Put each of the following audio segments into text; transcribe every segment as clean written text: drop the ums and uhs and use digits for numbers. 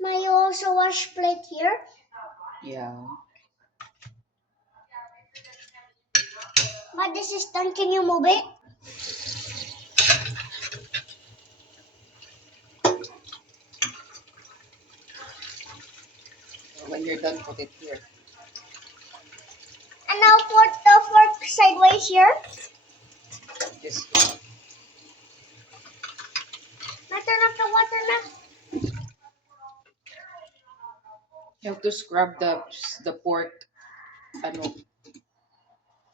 May also wash plate here. Yeah. But this is done. Can you move it? When you're done, put it here. And now put the fork sideways here. Just Turn off the water na. you have to scrub the pork. Ano,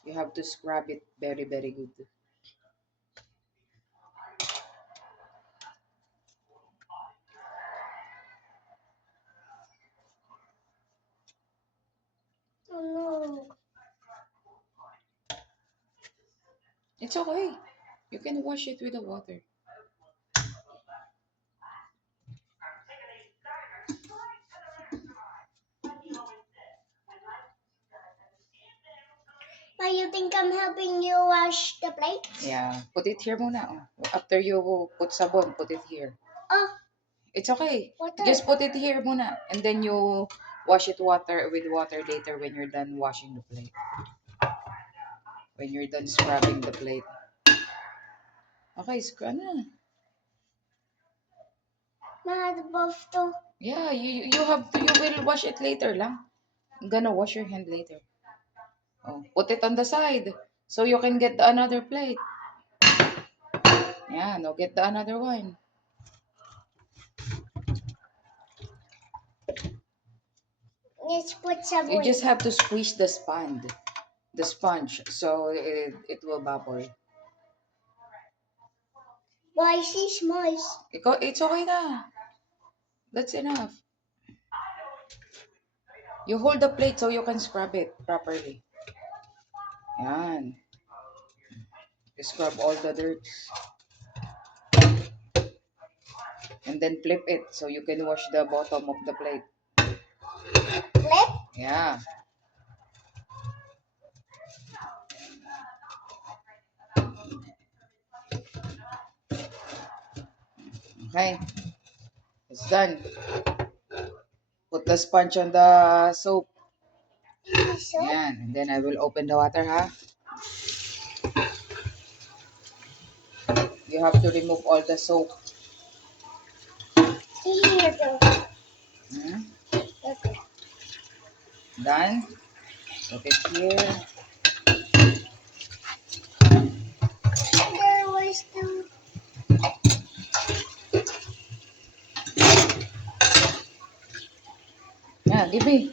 you have to scrub it very, very good. Oh no. It's okay. You can wash it with the water. Why you think I'm helping you wash the plate? Yeah. Put it here muna. Oh. After you put sabon, put it here. Oh, It's okay. water. Just put it here muna. And then you wash it with water later when you're done washing the plate. When you're done scrubbing the plate. Okay, scrub na. Both to. Yeah, you will wash it later lang. I'm gonna wash your hand later. Oh, put it on the side so you can get the another plate. Yeah, no, get the another one. Let's put some. You just have to squeeze the sponge, so it will bubble. Why she's moist? It's okay na. That's enough. You hold the plate so you can scrub it properly. Yan. Scrub all the dirt. And then flip it so you can wash the bottom of the plate. Flip? Yeah. Okay. It's done. Put the sponge on the soap. So? Yan. And then I will open the water, ha? You have to remove all the soap. Here go. Hmm? Okay. Done. Put it here. There was two. Yeah, give me.